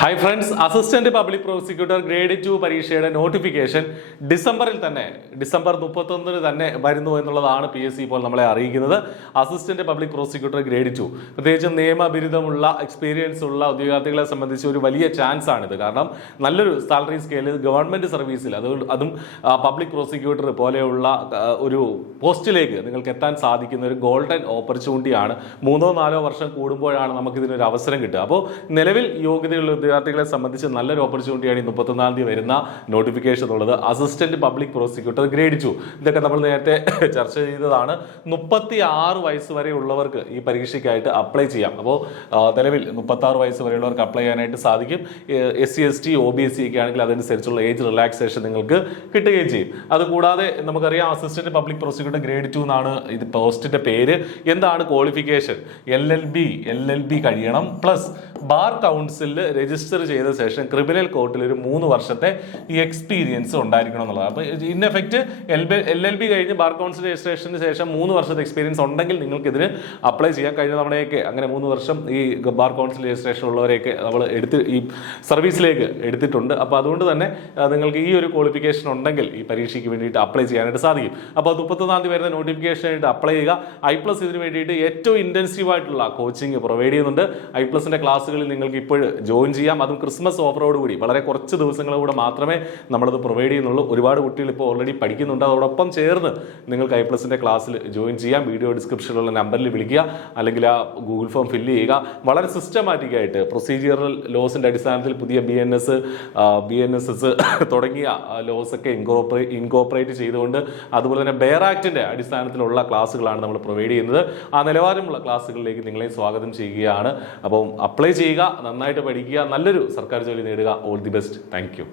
Hi friends, assistant public prosecutor grade 2 പരീക്ഷയുടെ notification December 31 തന്നെ വരുന്നു എന്നുള്ളതാണ് PSC ഇപ്പോൾ നമ്മളെ അറിയിക്കുന്നത്. അസിസ്റ്റന്റ് പബ്ലിക് പ്രോസിക്യൂട്ടർ ഗ്രേഡ് 2 പ്രത്യേകിച്ചും നിയമബിരുദമുള്ള എക്സ്പീരിയൻസ് ഉള്ള ഉദ്യോഗാർത്ഥികളെ സംബന്ധിച്ച് ഒരു വലിയ ചാൻസ് ആണിത്. കാരണം നല്ലൊരു സാലറി സ്കെയിലിൽ ഗവൺമെന്റ് സർവീസിൽ അതും പബ്ലിക് പ്രോസിക്യൂട്ടർ പോലെയുള്ള ഒരു പോസ്റ്റിലേക്ക് നിങ്ങൾക്ക് എത്താൻ സാധിക്കുന്ന ഒരു ഗോൾഡൻ ഓപ്പർച്യൂണിറ്റിയാണ്. 3-4 വർഷം കൂടുമ്പോഴാണ് നമുക്കിതിനൊരു അവസരം കിട്ടുക. അപ്പോൾ നിലവിൽ യോഗ്യതയുള്ള വിദ്യാർത്ഥികളെ സംബന്ധിച്ച് നല്ലൊരു ഓപ്പർച്യൂണിറ്റിയാണ് ഈ 31-ാം തീയതി വരുന്ന നോട്ടിഫിക്കേഷൻ ഉള്ളത്. അസിസ്റ്റന്റ് പബ്ലിക് പ്രോസിക്യൂട്ടർ ഗ്രേഡ് 2 ഇതൊക്കെ നമ്മൾ നേരത്തെ ചർച്ച ചെയ്തതാണ്. 36 വയസ്സ് വരെ ഉള്ളവർക്ക് ഈ പരീക്ഷയ്ക്കായിട്ട് അപ്ലൈ ചെയ്യാം. അപ്പോൾ നിലവിൽ 36 വയസ്സ് വരെയുള്ളവർക്ക് അപ്ലൈ ചെയ്യാനായിട്ട് സാധിക്കും. SC ST OBC ഒക്കെ ആണെങ്കിൽ അതനുസരിച്ചുള്ള ഏജ് റിലാക്സേഷൻ നിങ്ങൾക്ക് കിട്ടുകയും ചെയ്യും. അതുകൂടാതെ നമുക്കറിയാം അസിസ്റ്റന്റ് പബ്ലിക് പ്രോസിക്യൂട്ടർ ഗ്രേഡ് 2 എന്നാണ് ഇത് പോസ്റ്റിന്റെ പേര്. എന്താണ് ക്വാളിഫിക്കേഷൻ? LLB കഴിയണം, പ്ലസ് ബാർ കൗൺസിലിൽ രജിസ്റ്റർ ചെയ്ത ശേഷം ക്രിമിനൽ കോർട്ടിൽ ഒരു 3 വർഷത്തെ ഈ എക്സ്പീരിയൻസ് ഉണ്ടായിരിക്കണം എന്നുള്ളത്. അപ്പോൾ ഇൻ എഫക്റ്റ് LLB കഴിഞ്ഞ് ബാർ കൗൺസിൽ രജിസ്ട്രേഷന് ശേഷം 3 വർഷത്തെ എക്സ്പീരിയൻസ് ഉണ്ടെങ്കിൽ നിങ്ങൾക്ക് ഇതിന് അപ്ലൈ ചെയ്യാം. കഴിഞ്ഞ തവണയൊക്കെ അങ്ങനെ 3 വർഷം ഈ ബാർ കൗൺസിൽ രജിസ്ട്രേഷൻ ഉള്ളവരെയൊക്കെ നമ്മൾ ഈ സർവീസിലേക്ക് എടുത്തിട്ടുണ്ട്. അപ്പോൾ അതുകൊണ്ട് തന്നെ നിങ്ങൾക്ക് ഈ ഒരു ക്വാളിഫിക്കേഷൻ ഉണ്ടെങ്കിൽ ഈ പരീക്ഷയ്ക്ക് വേണ്ടിയിട്ട് അപ്ലൈ ചെയ്യാനായിട്ട് സാധിക്കും. അപ്പോൾ 31-ാം തീയതി വരുന്ന നോട്ടിഫിക്കേഷനായിട്ട് അപ്ലൈ ചെയ്യുക. I+ ഇതിന് വേണ്ടിയിട്ട് ഏറ്റവും ഇൻറ്റൻസീവ് ആയിട്ടുള്ള കോച്ചിങ് പ്രൊവൈഡ് ചെയ്യുന്നുണ്ട്. I+ന്റെ ക്ലാസ്സുകളിൽ നിങ്ങൾക്ക് ഇപ്പോൾ ജോയിൻ ചെയ്യാം. അതും ക്രിസ്മസ് ഓഫറോട് കൂടി വളരെ കുറച്ച് ദിവസങ്ങളൂടെ മാത്രമേ നമ്മളത് പ്രൊവൈഡ് ചെയ്യുന്നുള്ളൂ. ഒരുപാട് കുട്ടികൾ ഇപ്പോൾ ഓൾറെഡി പഠിക്കുന്നുണ്ട്. അതോടൊപ്പം ചേർന്ന് നിങ്ങൾക്ക് I+ന്റെ ക്ലാസ്സിൽ ജോയിൻ ചെയ്യാം. വീഡിയോ ഡിസ്ക്രിപ്ഷനിലുള്ള നമ്പറിൽ വിളിക്കുക, അല്ലെങ്കിൽ ആ ഗൂഗിൾ ഫോം ഫില്ല് ചെയ്യുക. വളരെ സിസ്റ്റമാറ്റിക് ആയിട്ട് പ്രൊസീജിയറൽ ലോസിന്റെ അടിസ്ഥാനത്തിൽ പുതിയ BNSS തുടങ്ങിയ ലോസ് ഒക്കെ ഇൻകോപ്പറേറ്റ് ചെയ്തുകൊണ്ട്, അതുപോലെ തന്നെ ബെയർ ആക്ടിന്റെ അടിസ്ഥാനത്തിലുള്ള ക്ലാസ്സുകളാണ് നമ്മൾ പ്രൊവൈഡ് ചെയ്യുന്നത്. ആ നിലവാരമുള്ള ക്ലാസ്സുകളിലേക്ക് നിങ്ങളെ സ്വാഗതം ചെയ്യുകയാണ്. അപ്പം അപ്ലൈ ചെയ്യുക, നന്നായിട്ട് പഠിക്കുക, നല്ലൊരു സർക്കാർ ജോലി നേടുക. All the best. Thank you.